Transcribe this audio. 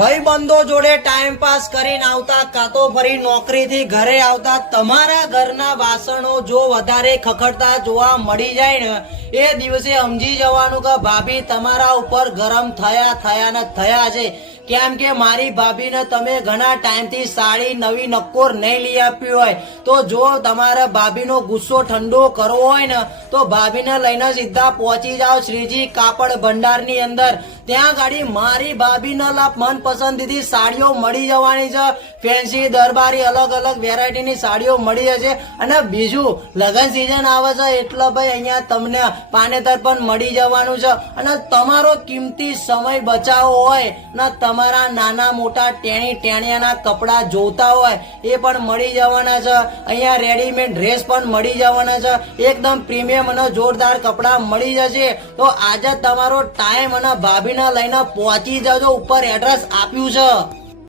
ભાઈ બંધો જોડે ટાઈમ પાસ કરીને આવતા કાં તો ફરી નોકરીથી ઘરે આવતા તમારા ઘરના વાસણો જો વધારે ખખડતા જોવા મળી જાય ને એ દિવસે સમજી જવાનું કે ભાભી તમારા ઉપર ગરમ થયા ને થયા છે. કેમ કે મારી ભાભીને તમે ઘણા ટાઈમથી સાડી નવી નક્કોર નહીં લઈ આપી હોય તો જો તમારે ભાભીનો ગુસ્સો ઠંડો કરવો હોય ને તો ભાભીને લઈને સીધા પહોંચી જાઓ શ્રીજી કાપડ ભંડારની અંદર. ત્યાં ગાડી મારી ભાભીને મનપસંદીથી સાડીઓ મળી જવાની છે. ફેન્સી દરબારી અલગ અલગ વેરાયટીની સાડીઓ મળી જશે. અને બીજું લગ્ન સિઝન આવે છે એટલે ભાઈ અહીંયા તમને પાનેતર પણ મળી જવાનું છે. અને તમારો કિંમતી સમય બચાવવો હોય ને તમારા નાના મોટા ટેણિયાના કપડા જોતા હોય એ પણ મળી જવાના છે. અહીંયા રેડીમેડ ડ્રેસ પણ મળી જવાના છે. એકદમ પ્રીમિયમ અને જોરદાર કપડા મળી જશે. તો આજે તમારો ટાઈમ અને ભાભીને લઈને પહોંચી જજો. ઉપર એડ્રેસ આપ્યું છે.